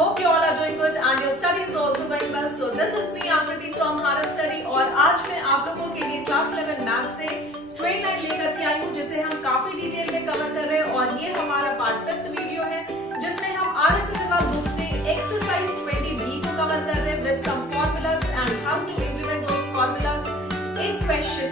hope you all are doing good and your study is also going well. So this is me Akriti from Harap Study और आज मैं आप लोगों के लिए क्लास 11 मैथ से स्ट्रेट लाइन लेकर के आई हूँ जिसे हम काफी डिटेल में कवर कर रहे हैं और ये हमारा पार्ट 5th वीडियो है जिसमें हम RS अग्रवाल बुक से एक्सरसाइज 20B को कवर कर रहे हैं with some formulas and how to implement those formulas in question.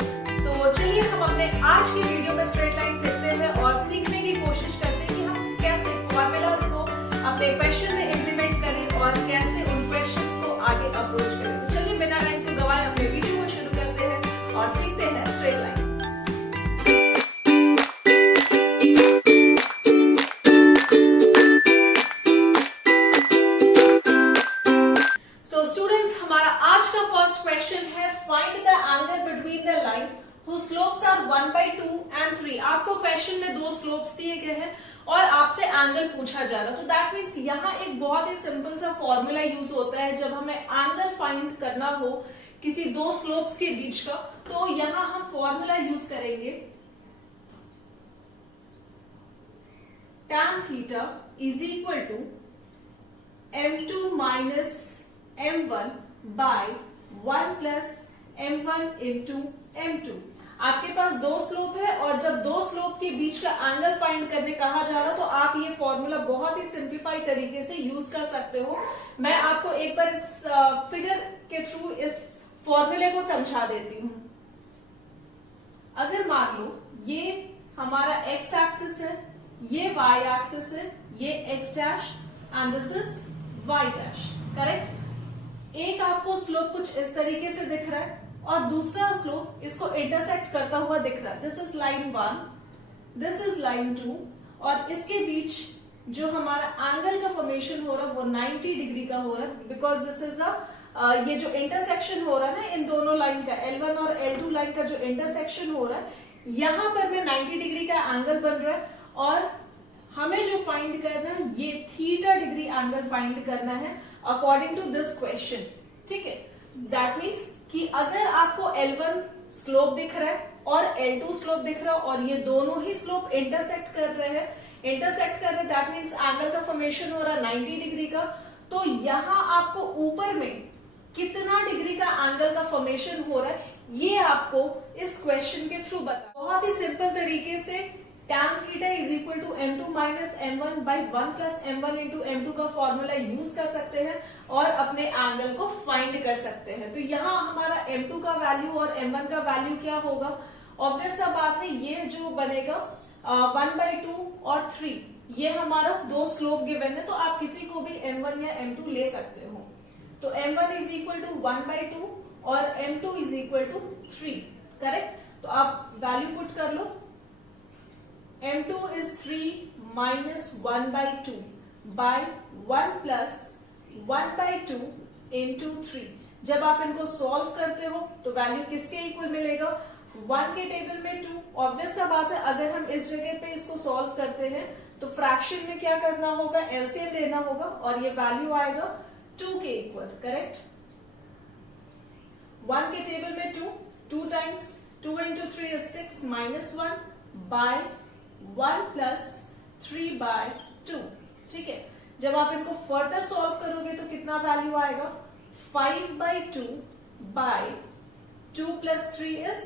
तो चलिए हम अपने आज की वीडियो में स्ट्रेट लाइन सीखते हैं और सीखने की कोशिश करते हैं कि हम कैसे फॉर्मूलाज को अपने क्वेश्चन में इम्प्लीमेंट करें और कैसे उन क्वेश्चंस को आगे अप्रोच करें। तो चलिए बिना टाइम को गवाए अपने वीडियो को शुरू करते हैं और सीखते हैं स्ट्रेट लाइन। सो स्टूडेंट्स, हमारा आज का फर्स्ट क्वेश्चन है find the angle between the line whose slopes are 1/2 and 3। आपको क्वेश्चन में दो स्लोप्स दिए गए हैं और आपसे एंगल पूछा जा रहा है। तो दैट मीन्स यहाँ एक बहुत ही सिंपल सा फॉर्मूला यूज होता है जब हमें एंगल फाइंड करना हो किसी दो स्लोप्स के बीच का। तो यहाँ हम फॉर्मूला यूज करेंगे tan theta is equal to m2 minus m1 by 1 plus m1 into m2। आपके पास दो स्लोप है और जब दो स्लोप के बीच का एंगल फाइंड करने कहा जा रहा तो आप ये फॉर्मूला बहुत ही सिंप्लीफाइड तरीके से यूज कर सकते हो। मैं आपको एक बार इस फिगर के थ्रू इस फॉर्मूले को समझा देती हूं। अगर मान लो ये हमारा एक्स एक्सिस है, ये वाई एक्सिस है, ये X dash and this is Y dash, correct. एक आपको स्लोप कुछ इस तरीके से दिख रहा है और दूसरा स्लोप इसको इंटरसेक्ट करता हुआ दिख रहा है। This is line 1, this is line 2 और इसके बीच जो हमारा एंगल का फॉर्मेशन हो रहा है वो 90 डिग्री का हो रहा है बिकॉज दिस इज ये जो इंटरसेक्शन हो रहा है ना इन दोनों लाइन का L1 और L2 लाइन का जो इंटरसेक्शन हो रहा है यहां पर में 90 डिग्री का एंगल बन रहा है और हमें जो फाइंड करना है ये थीटा डिग्री एंगल फाइंड करना है अकॉर्डिंग टू दिस क्वेश्चन। ठीक है, दैट मीन्स कि अगर आपको L1 स्लोप दिख रहा है और L2 स्लोप दिख रहा है और ये दोनों ही स्लोप इंटरसेक्ट कर रहे हैं दैट मीन्स एंगल का फॉर्मेशन हो रहा है 90 डिग्री का। तो यहां आपको ऊपर में कितना डिग्री का एंगल का फॉर्मेशन हो रहा है ये आपको इस क्वेश्चन के थ्रू बता। बहुत ही सिंपल तरीके से tan theta is equal to m2 minus m1 by 1 plus m1 into m2 का फॉर्मूला यूज कर सकते हैं और अपने एंगल को फाइंड कर सकते हैं। तो यहाँ हमारा m2 का वैल्यू और m1 का वैल्यू क्या होगा, ऑब्वियस सा बात है ये जो बनेगा 1/2 और 3, ये हमारा दो स्लोप गिवन है तो आप किसी को भी m1 या m2 ले सकते हो। तो m1 इज इक्वल टू 1/2 और m2 is equal to 3, correct. तो आप वैल्यू पुट कर लो, m2 is 3 minus 1/2 by 1 plus 1/2 into 3। जब आप इनको सॉल्व करते हो तो वैल्यू किसके इक्वल मिलेगा, 1 के टेबल में 2। ऑब्वियस सा बात है अगर हम इस जगह पे इसको सॉल्व करते हैं तो फ्रैक्शन में क्या करना होगा, एलसीएम लेना होगा और ये वैल्यू आएगा 2 के इक्वल, करेक्ट। 1 के टेबल में 2 times 2 into 3 is 6 minus 1 by 1 plus 3/2। ठीक है, जब आप इनको फर्दर सॉल्व करोगे तो कितना वैल्यू आएगा, 5/2 बाय 2 प्लस 3 इज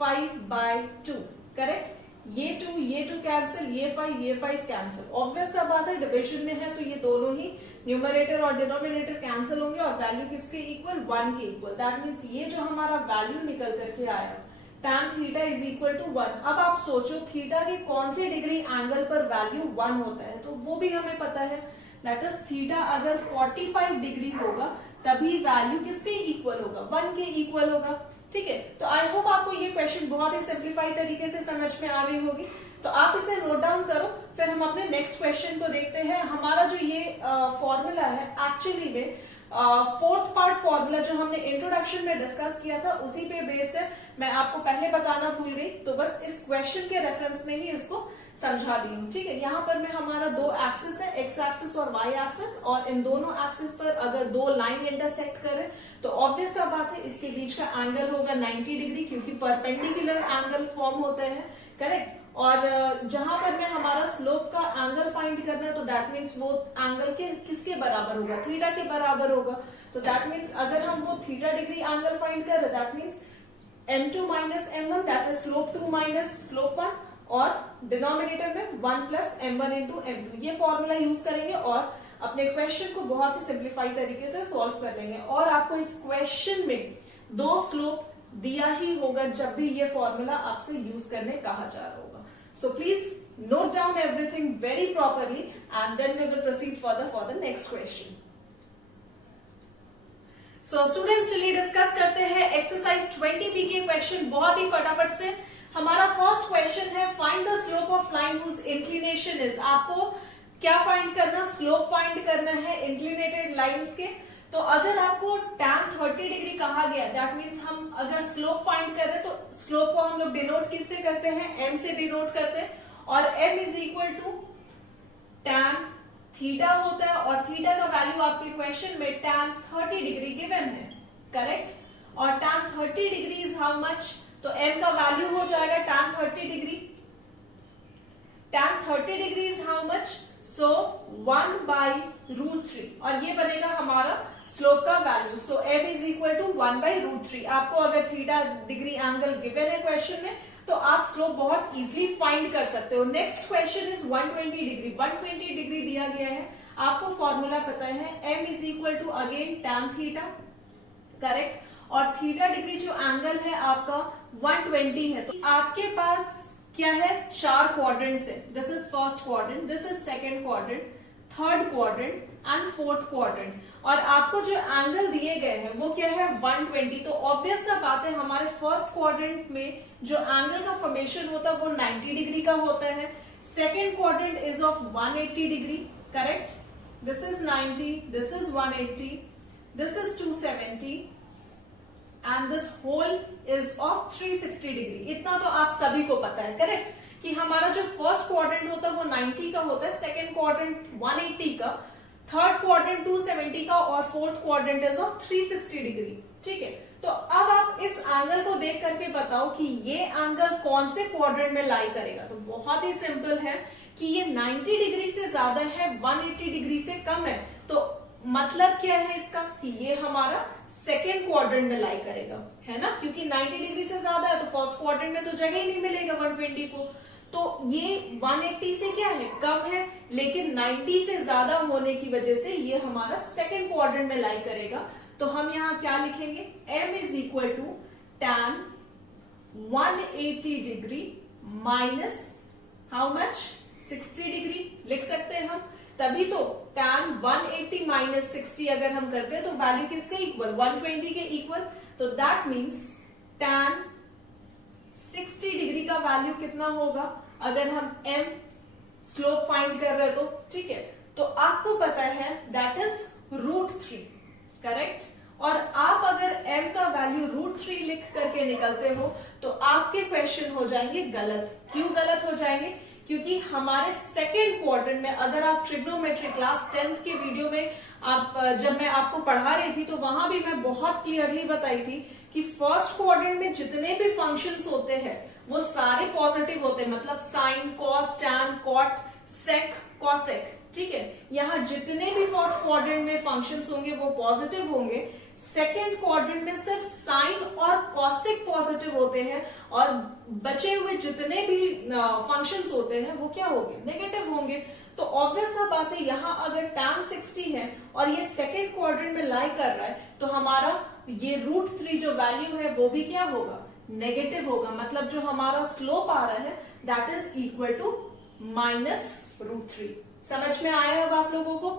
5/2, करेक्ट। ये 2 कैंसिल, ये 5 कैंसिल। ऑब्वियस सा बात है डिविजन में है तो ये दोनों ही न्यूमरेटर और डिनोमिनेटर कैंसिल होंगे और वैल्यू किसके इक्वल, 1 के इक्वल। दैट मीन्स ये जो हमारा वैल्यू निकल करके आया tan theta is equal to 1। अब आप सोचो थीटा के कौन से डिग्री एंगल पर वैल्यू 1 होता है तो वो भी हमें पता है, दैट इज थीटा अगर 45 डिग्री होगा तभी वैल्यू किसके इक्वल होगा, 1 के इक्वल होगा। ठीक है, तो आई होप आपको ये क्वेश्चन बहुत ही सिंप्लीफाइड तरीके से समझ में आ रही होगी। तो आप इसे नोट डाउन करो, फिर हम अपने नेक्स्ट क्वेश्चन को देखते हैं। हमारा जो ये फॉर्मूला है एक्चुअली में फोर्थ पार्ट फॉर्मूला जो हमने इंट्रोडक्शन में डिस्कस किया था उसी पे बेस्ड है। मैं आपको पहले बताना भूल गई तो बस इस क्वेश्चन के रेफरेंस में ही इसको समझा दी हूँ। ठीक है, यहाँ पर में हमारा दो एक्सिस है, एक्स एक्सिस और वाई एक्सिस, और इन दोनों एक्सिस पर अगर दो लाइन इंटरसेक्ट करें तो ऑब्वियस सा बात है इसके बीच का एंगल होगा 90 डिग्री क्योंकि परपेंडिकुलर एंगल फॉर्म होता है, करेक्ट। और जहां पर मैं हमारा स्लोप का एंगल फाइंड करना है तो दैट मीन्स वो एंगल के किसके बराबर होगा, थीटा के बराबर होगा। तो दैट मीन्स अगर हम वो थीटा डिग्री एंगल फाइंड कर रहे that means m2 minus m1 that is slope 2 minus slope 1, और डिनोमिनेटर में 1 प्लस m1 इंटू m2। ये फॉर्मूला यूज करेंगे और अपने क्वेश्चन को बहुत ही सिंप्लीफाई तरीके से सॉल्व कर लेंगे। और आपको इस क्वेश्चन में 2 स्लोप दिया ही होगा जब भी ये फॉर्मूला आपसे यूज करने कहा जा रहा होगा। So please note down everything very properly and then we will proceed further for the next question. So students चलिए डिस्कस करते हैं एक्सरसाइज 20B के क्वेश्चन बहुत ही फटाफट से। हमारा फर्स्ट क्वेश्चन है find the slope of line whose inclination is. आपको क्या फाइंड करना, स्लोप फाइंड करना है इंक्लिनेटेड लाइंस के। तो अगर आपको tan 30 डिग्री कहा गया दैट मीन्स हम अगर स्लोप फाइंड कर रहे हैं तो स्लोप को हम लोग डिनोट किससे करते हैं, m से डिनोट करते हैं, और m is equal to tan theta होता है, और थीटा का वैल्यू आपके क्वेश्चन में tan 30 डिग्री गिवन है, करेक्ट। और tan 30 degree is how much, तो m का वैल्यू हो जाएगा tan 30 degree, tan 30 degree is how much, so 1/√3, और ये बनेगा हमारा स्लोप का value. So m is equal to 1/√3। आपको अगर थीटा डिग्री एंगल गिवन है क्वेश्चन में तो आप स्लोप बहुत इजीली फाइंड कर सकते हो। Next question is 120 degree. 120 degree दिया गया है, आपको फॉर्मूला पता है m is equal to again tan theta, correct. और थीटा डिग्री जो एंगल है आपका 120 है। तो आपके पास क्या है, 4 क्वाड्रेंट्स है। This is first quadrant, this is second quadrant, third quadrant and fourth quadrant, और आपको जो एंगल दिए गए हैं वो क्या है 120। तो ऑब्वियस सा बात है हमारे फर्स्ट क्वाड्रेंट में जो एंगल का फॉर्मेशन होता है वो 90 डिग्री का होता है। Second quadrant is of 180 degree, correct. This is 90, this is 180, this is 270 and this whole is of 360 degree. इतना तो आप सभी को पता है, करेक्ट, कि हमारा जो फर्स्ट क्वाड्रेंट होता है वो 90 का होता है, सेकेंड क्वाड्रेंट 180 का, थर्ड क्वाड्रेंट 270 का, और fourth quadrant is of 360 degree. ठीक है, तो अब आप इस एंगल को देख करके बताओ कि ये एंगल कौन से क्वाड्रेंट में लाई करेगा। तो बहुत ही सिंपल है कि ये 90 डिग्री से ज्यादा है, 180 डिग्री से कम है, तो मतलब क्या है इसका कि ये हमारा सेकेंड क्वाड्रेंट में लाई करेगा, है ना, क्योंकि 90 डिग्री से ज्यादा है तो फर्स्ट क्वाड्रेंट में तो जगह ही नहीं मिलेगा 120 को। तो ये 180 से क्या है, कम है, लेकिन 90 से ज्यादा होने की वजह से ये हमारा सेकेंड क्वाड्रेंट में लाई करेगा। तो हम यहाँ क्या लिखेंगे, m is equal to tan 180 degree minus how much 60 degree लिख सकते हैं हम। तभी तो tan 180 माइनस 60 अगर हम करते हैं तो वैल्यू किसके इक्वल, 120 के इक्वल। तो दैट मीन्स tan 60 डिग्री का वैल्यू कितना होगा अगर हम m स्लोप फाइंड कर रहे हैं तो, ठीक है। तो आपको पता है दैट इज √3, करेक्ट। और आप अगर m का वैल्यू √3 लिख करके निकलते हो तो आपके क्वेश्चन हो जाएंगे गलत। क्यों गलत हो जाएंगे, क्योंकि हमारे सेकेंड क्वाड्रेंट में, अगर आप ट्रिग्नोमेट्री क्लास 10th के वीडियो में जब मैं आपको पढ़ा रही थी तो वहां भी मैं बहुत क्लियरली बताई थी कि फर्स्ट क्वाड्रेंट में जितने भी फंक्शंस होते हैं वो सारे पॉजिटिव होते हैं, मतलब साइन, कॉस, टैन, कॉट, सेक, कॉसेक, ठीक है। यहाँ जितने भी फर्स्ट क्वाड्रेंट में फंक्शंस होंगे वो पॉजिटिव होंगे। सेकेंड क्वाड्रेंट में सिर्फ साइन और कॉसेक पॉजिटिव होते हैं, और बचे हुए जितने भी फंक्शंस होते हैं वो क्या होंगे, नेगेटिव होंगे। तो ऑब्वियस सा बात है, यहाँ अगर tan 60 है और ये सेकेंड क्वाड्रेंट में लाई कर रहा है तो हमारा ये √3 जो वैल्यू है वो भी क्या होगा, नेगेटिव होगा। मतलब जो हमारा स्लोप आ रहा है दैट इज इक्वल टू -√3। समझ में आया अब आप लोगों को?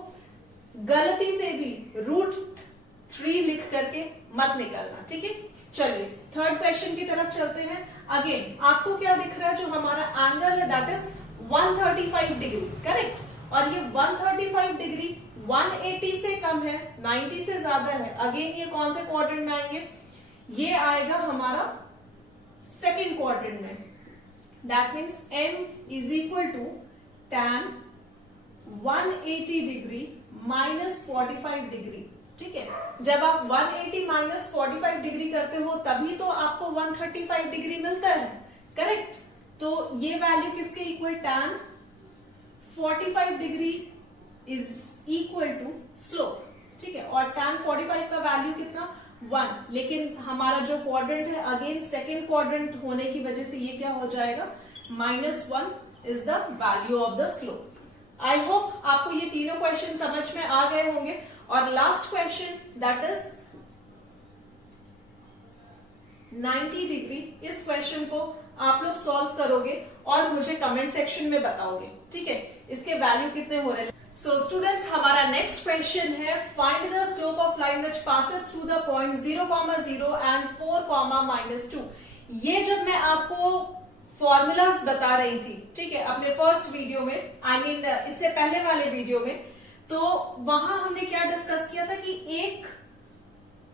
गलती से भी √3 लिख करके मत निकलना, ठीक है। चलिए थर्ड क्वेश्चन की तरफ चलते हैं। अगेन आपको क्या दिख रहा है, जो हमारा एंगल है दैट इज 135 डिग्री, करेक्ट। और ये 135 डिग्री 180 से कम है, 90 से ज्यादा है। अगेन ये कौन से क्वाड्रेंट में आएंगे, ये आएगा हमारा सेकेंड क्वाड्रेंट में। That means m is equal to tan 180 degree minus 45 degree, ठीक है। जब आप 180 माइनस 45 डिग्री करते हो तभी तो आपको 135 डिग्री मिलता है, करेक्ट। तो ये वैल्यू किसके equal, tan 45 degree is equal to slope, ठीक है। और tan 45 का वैल्यू कितना, 1, लेकिन हमारा जो क्वाड्रेंट है अगेन सेकेंड क्वाड्रेंट होने की वजह से ये क्या हो जाएगा, -1 is the value of the slope. I hope आपको ये तीनों क्वेश्चन समझ में आ गए होंगे। और last question that is 90 degree, इस क्वेश्चन को आप लोग सॉल्व करोगे और मुझे कमेंट सेक्शन में बताओगे, ठीक है, इसके वैल्यू कितने हो रहे हैं। सो स्टूडेंट्स, हमारा नेक्स्ट क्वेश्चन है find the slope of line which passes through the point 0,0 and 4,-2। ये जब मैं आपको फॉर्मूलाज बता रही थी, ठीक है, अपने फर्स्ट वीडियो में, आई मीन इससे पहले वाले वीडियो में, तो वहां हमने क्या डिस्कस किया था कि एक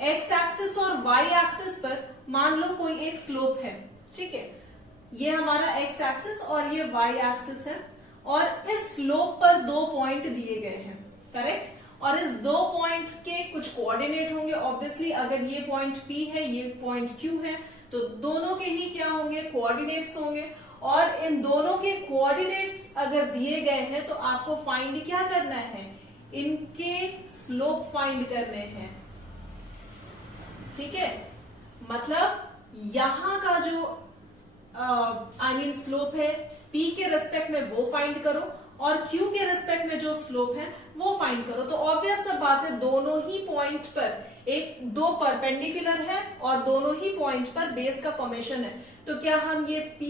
एक्स एक्सिस और वाई एक्सिस पर मान लो कोई एक स्लोप है, ठीक है, ये हमारा एक्स एक्सिस और ये वाई एक्सिस है, और इस स्लोप पर 2 पॉइंट दिए गए हैं, करेक्ट। और इस 2 पॉइंट के कुछ कोऑर्डिनेट होंगे, ऑब्वियसली अगर ये पॉइंट P है, ये पॉइंट Q है, तो दोनों के ही क्या होंगे, कोऑर्डिनेट्स होंगे। और इन दोनों के कोऑर्डिनेट्स अगर दिए गए हैं तो आपको फाइंड क्या करना है, इनके स्लोप फाइंड करने हैं, ठीक है। मतलब यहां का जो आई मीन स्लोप है P के रेस्पेक्ट में वो फाइंड करो, और Q के रेस्पेक्ट में जो स्लोप है वो फाइंड करो। तो ऑब्वियस सब बात है, दोनों ही पॉइंट पर दो परपेंडिकुलर है और दोनों ही पॉइंट पर बेस का फॉर्मेशन है। तो क्या हम ये P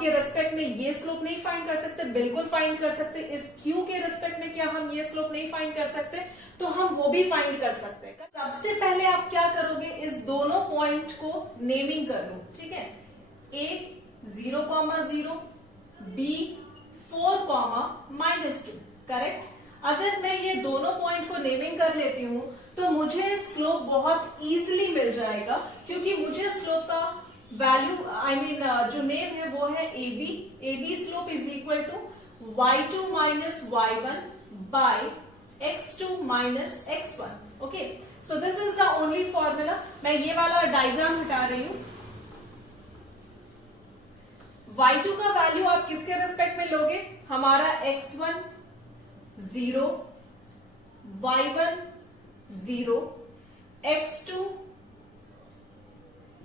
के रेस्पेक्ट में ये स्लोप नहीं फाइंड कर सकते? बिल्कुल फाइंड कर सकते। इस Q के रेस्पेक्ट में क्या हम ये स्लोप नहीं फाइंड कर सकते? तो हम वो भी फाइंड कर सकते हैं। सबसे पहले आप क्या करोगे, इस दोनों पॉइंट को नेमिंग कर लो, ठीक है। A 0,0, B 4,-2, correct. अगर मैं ये दोनों पॉइंट को नेमिंग कर लेती हूं तो मुझे स्लोप बहुत इजीली मिल जाएगा, क्योंकि मुझे स्लोप का वैल्यू आई मीन जो नेम है वो है AB slope is equal to y2 minus y1 by x2 minus x1। Okay, so this is the only formula. मैं ये वाला डायग्राम हटा रही हूं। y2 का वैल्यू आप किसके रेस्पेक्ट में लोगे, हमारा x1 0, y1 0, x2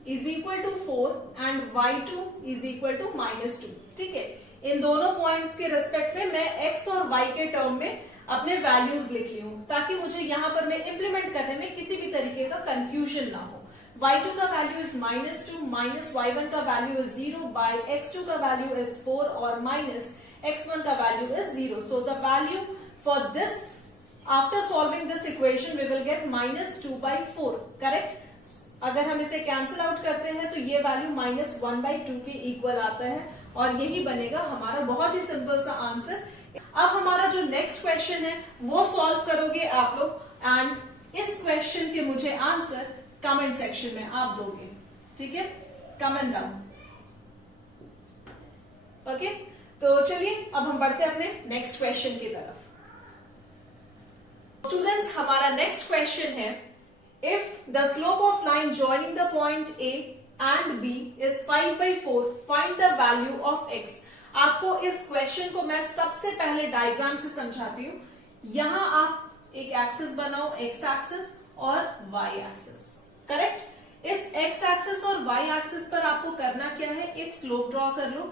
is equal to 4 and y2 is equal to -2, ठीक है। इन दोनों पॉइंट्स के रेस्पेक्ट में मैं x और y के टर्म में अपने वैल्यूज लिख ली हूं, ताकि मुझे यहां पर मैं इंप्लीमेंट करने में किसी भी तरीके का कंफ्यूजन ना हो। y2 का वैल्यू इज -2, माइनस y1 का वैल्यू इज 0, बाय x2 का वैल्यू इज 4 और माइनस x1 का value is 0। So the value for this after solving this equation we will get -2/4, correct. अगर हम इसे कैंसिल आउट करते हैं तो ये वैल्यू -1/2 के इक्वल आता है, और यही बनेगा हमारा बहुत ही सिंपल सा आंसर। अब हमारा जो नेक्स्ट क्वेश्चन है वो सॉल्व करोगे आप लोग, एंड इस क्वेश्चन के मुझे आंसर कमेंट सेक्शन में आप दोगे, ठीक है, कमेंट डाउन। ओके, तो चलिए अब हम बढ़ते हैं अपने नेक्स्ट क्वेश्चन की तरफ। स्टूडेंट्स, हमारा नेक्स्ट क्वेश्चन है, if the slope of line joining the point A and B is 5/4, find the value of x। आपको इस क्वेश्चन को मैं सबसे पहले डायग्राम से समझाती हूँ। यहां आप एक एक्सिस बनाओ, x एक्सिस और y एक्सिस, करेक्ट। इस x एक्सिस और y एक्सिस पर आपको करना क्या है, एक स्लोप ड्रॉ कर लो,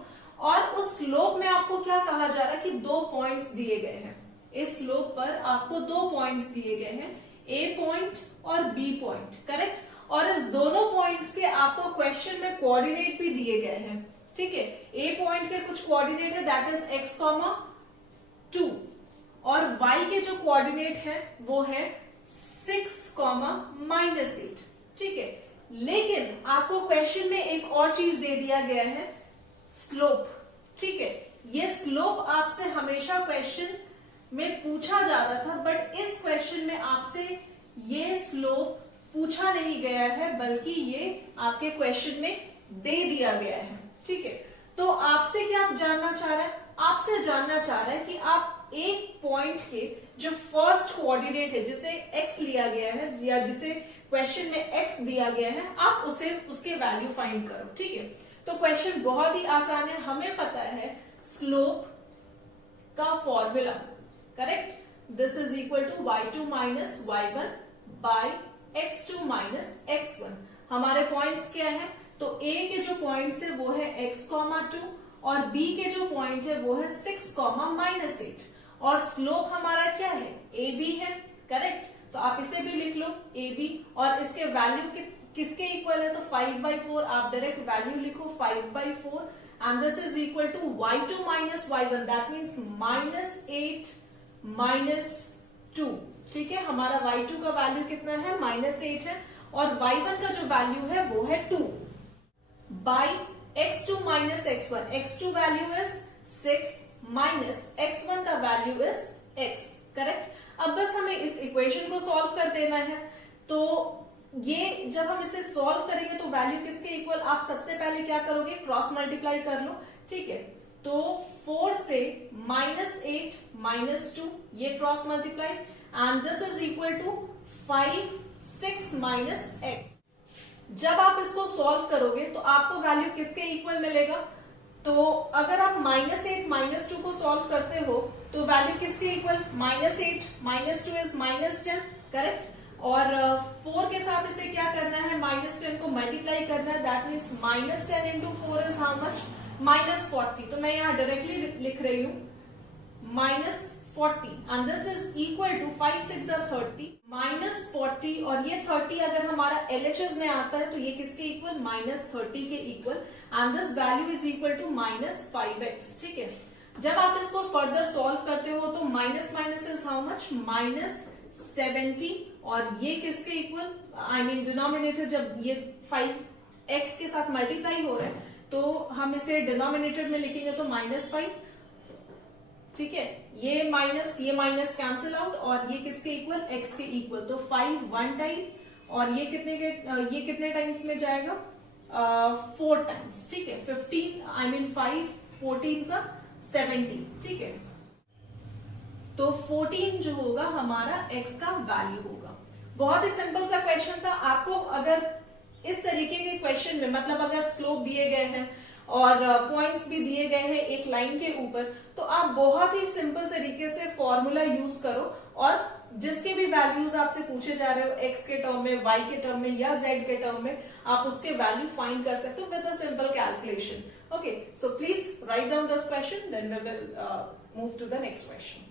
और उस स्लोप में आपको क्या कहा जा रहा है कि 2 पॉइंट्स दिए गए हैं। इस स्लोप पर आपको 2 पॉइंट्स दिए गए हैं, A पॉइंट और B पॉइंट, करेक्ट। और इस दोनों पॉइंट्स के आपको क्वेश्चन में कोऑर्डिनेट भी दिए गए हैं, ठीक है। A पॉइंट के कुछ कोऑर्डिनेट है, दैट इज x, 2, और y के जो कोऑर्डिनेट है वो है 6, -8, ठीक है। लेकिन आपको क्वेश्चन में एक और चीज दे दिया गया है, स्लोप, ठीक है। ये स्लोप आपसे हमेशा क्वेश्चन में पूछा जा रहा था, बट इस क्वेश्चन में आपसे ये स्लोप पूछा नहीं गया है, बल्कि ये आपके क्वेश्चन में दे दिया गया है, ठीक है। तो आपसे क्या जानना चाह रहा है, आपसे जानना चाह रहा है कि आप एक पॉइंट के जो फर्स्ट कोऑर्डिनेट है, जिसे x लिया गया है या जिसे क्वेश्चन में x दिया गया है, आप उसे उसके वैल्यू फाइंड करो, ठीक है। तो क्वेश्चन बहुत ही आसान है, हमें पता है स्लोप का formula, correct, this is equal to y2 minus y1 by x2 minus x1। हमारे पॉइंट्स क्या है, तो a के जो पॉइंट्स है वो है x, 2 और b के जो पॉइंट है वो है 6, -8 और स्लोप हमारा क्या है, ab है, करेक्ट। तो आप इसे भी लिख लो ab और इसके वैल्यू किसके इक्वल है, तो 5/4, आप डायरेक्ट वैल्यू लिखो 5/4 and this is equal to y2 minus y1, that means -8 -2, ठीक है। हमारा y2 का वैल्यू कितना है, -8 है और y1 का जो वैल्यू है वो है 2 by x2 minus x1, x2 value is 6 minus x1 का वैल्यू इज x, करेक्ट। अब बस हमें इस इक्वेशन को सॉल्व कर देना है। तो ये जब हम इसे सॉल्व करेंगे तो वैल्यू किसके इक्वल, आप सबसे पहले क्या करोगे, क्रॉस मल्टीप्लाई कर लो, ठीक है। तो 4 से -8 -2 ये cross multiply and this is equal to 5 6 minus x। जब आप इसको सॉल्व करोगे तो आपको वैल्यू किसके इक्वल मिलेगा, तो अगर आप -8 -2 को सॉल्व करते हो तो वैल्यू किसके इक्वल, -8 -2 इज -10, करेक्ट। और 4 के साथ इसे क्या करना है, -10 को मल्टीप्लाई करना है, that means -10 into 4 is how much, -40। तो मैं यहाँ डायरेक्टली लिख रही हूँ -40 and this is equal to 5 6 30 -40 और ये 30 अगर हमारा LHS में आता है तो ये किसके इक्वल, -30 के equal and this value is equal to -5x, ठीक है। जब आप इसको फर्दर सॉल्व करते हो तो minus minus is how much, -70 और ये किसके इक्वल, आई मीन डिनोमिनेटर जब ये 5x के साथ मल्टीप्लाई हो रहा है तो हम इसे डिनोमिनेटर में लिखेंगे तो -5, ठीक है। ये माइनस कैंसिल आउट और ये किसके इक्वल, x के इक्वल, तो 5 1 टाइम और ये कितने टाइम्स में जाएगा, 4 टाइम्स, ठीक है। 15 आई मीन 5 14 सा 17, ठीक है। तो 14 जो होगा हमारा x का वैल्यू होगा। बहुत ही सिंपल सा क्वेश्चन था। आपको अगर इस तरीके के क्वेश्चन में, मतलब अगर स्लोप दिए गए हैं और पॉइंट्स भी दिए गए हैं एक लाइन के ऊपर, तो आप बहुत ही सिंपल तरीके से फॉर्मूला यूज करो और जिसके भी वैल्यूज आपसे पूछे जा रहे हो, x के टर्म में, y के टर्म में या z के टर्म में, आप उसके वैल्यू फाइंड कर सकते हो with a simple calculation. Okay, so please write down this question, then we will move to the next question.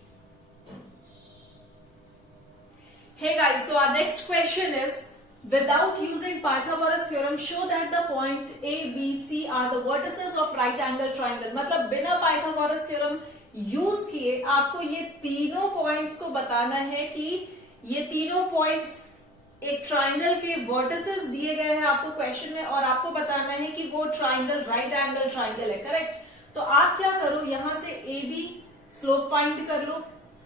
Hey guys, so our next question is, without using Pythagoras theorem, show that the point A, B, C are the vertices of right angle triangle। मतलब बिना Pythagoras theorem use किए आपको ये तीनों points को बताना है कि ये तीनों पॉइंट्स एक ट्राइंगल के वर्टिसेस दिए गए हैं आपको क्वेश्चन में और आपको बताना है कि वो ट्राइंगल राइट एंगल ट्राइंगल है, करेक्ट। तो आप क्या करो, यहां से ए बी स्लोप फाइंड कर लो,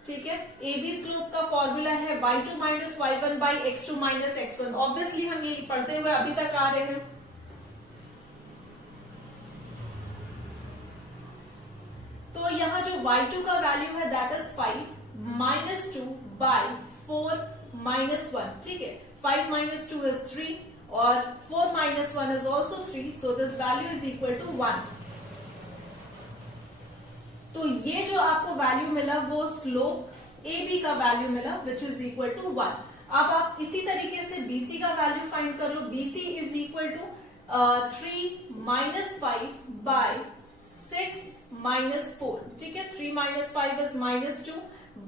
ठीक है। ए बी स्लोप का फॉर्मूला है y2 minus y1 by x2 minus x1। Obviously हम ये पढ़ते हुए अभी तक आ रहे हैं। तो यहाँ जो y2 का वैल्यू है दैट इज 5 -2 बाई 4 -1, ठीक है। 5 -2 इज 3 और 4 -1 is also 3, so this value is equal to 1। तो ये जो आपको वैल्यू मिला वो स्लोप ए बी का वैल्यू मिला विच इज इक्वल टू 1। अब आप इसी तरीके से BC का वैल्यू फाइंड कर लो। BC is equal to 3 -5 by 6 -4, ठीक है। 3 -5 is -2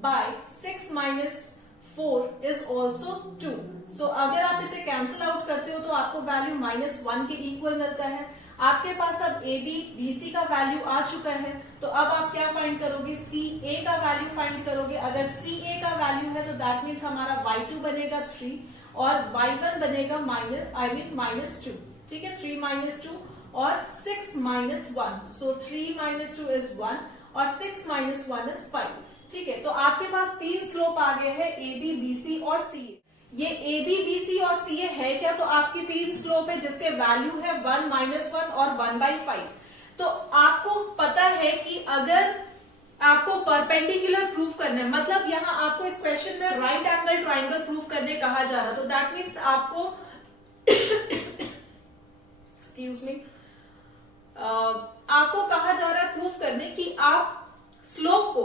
by 6 -4 is also 2। So अगर आप इसे कैंसिल आउट करते हो तो आपको वैल्यू -1 के इक्वल मिलता है। आपके पास अब ए बी BC का वैल्यू आ चुका है, तो अब आप क्या फाइंड करोगे, CA का वैल्यू फाइंड करोगे। अगर CA का वैल्यू है तो दैट मीन्स हमारा y2 बनेगा 3 और y1 बनेगा -2, ठीक है। 3 -2 और 6 -1, सो 3 -2 इज 1 और 6 -1 इज 5, ठीक है। तो आपके पास 3 स्लोप आ गए हैं, AB BC और CA। ये AB BC और CA है क्या, तो आपकी 3 स्लोप है जिसके वैल्यू है 1 -1 और 1/5। तो आपको पता है कि अगर आपको परपेंडिकुलर प्रूफ करना है, मतलब यहां आपको इस क्वेश्चन में राइट एंगल ट्राइंगल प्रूफ करने कहा जा रहा है, तो दैट मीन्स आपको एक्सक्यूज मी, आपको कहा जा रहा है प्रूव करने कि आप स्लोप को,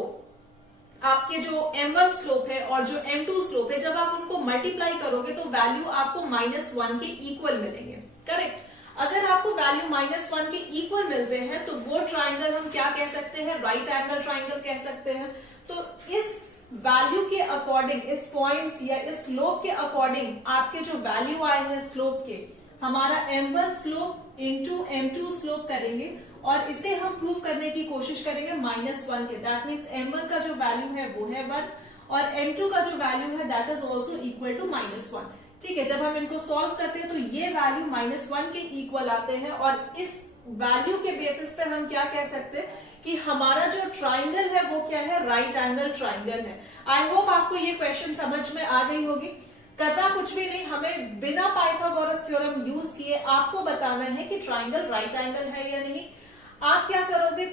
आपके जो m1 स्लोप है और जो m2 स्लोप है, जब आप उनको मल्टीप्लाई करोगे तो वैल्यू आपको -1 के इक्वल मिलेंगे। करेक्ट। अगर आपको वैल्यू -1 के इक्वल मिलते हैं तो वो ट्राइंगल हम क्या कह सकते हैं, राइट एंगल ट्राइंगल कह सकते हैं। तो इस वैल्यू के अकॉर्डिंग, इस पॉइंट्स या इस स्लोप के अकॉर्डिंग आपके जो वैल्यू आए हैं स्लोप के, हमारा m1 slope into m2 slope करेंगे और इसे हम प्रूव करने की कोशिश करेंगे -1 के। दैट मीन्स m1 का जो वैल्यू है वो है 1 और m2 का जो वैल्यू है that is also equal to -1। ठीक है, जब हम इनको सॉल्व करते हैं तो ये वैल्यू -1 के इक्वल आते हैं और इस वैल्यू के बेसिस पे हम क्या कह सकते हैं कि हमारा जो ट्राइंगल है वो क्या है, राइट एंगल ट्राइंगल है। आई होप आपको ये क्वेश्चन समझ में आ गई होगी। करना कुछ भी नहीं, हमें बिना पाइथागोरस थ्योरम यूज किए आपको बताना है कि ट्राइंगल राइट एंगल है या नहीं। आप क्या करोगे,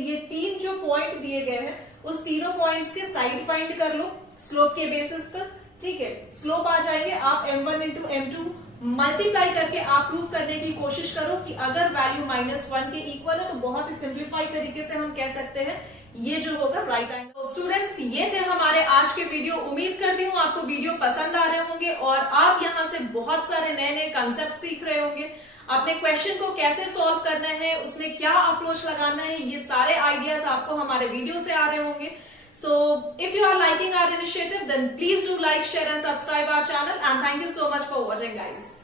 ये 3 जो पॉइंट दिए गए हैं उस तीनों पॉइंट्स के साइड फाइंड कर लो स्लोप के बेसिस पर। ठीक है, स्लोप आ जाएंगे, आप m1 इंटू m2 मल्टीप्लाई करके आप प्रूव करने की कोशिश करो कि अगर वैल्यू -1 के इक्वल है तो बहुत ही सिंप्लीफाइड तरीके से हम कह सकते हैं ये जो होगा राइट एंगल। तो स्टूडेंट्स, ये थे हमारे आज के वीडियो। उम्मीद करती हूँ आपको वीडियो पसंद आ रहे होंगे और आप यहाँ से बहुत सारे नए नए कंसेप्ट सीख रहे होंगे। अपने क्वेश्चन को कैसे सॉल्व करना है, उसमें क्या अप्रोच लगाना है, ये सारे आइडियाज आपको हमारे वीडियो से आ रहे होंगे। So if you are liking our initiative, then please do like, share and subscribe our channel, and thank you so much for watching, guys.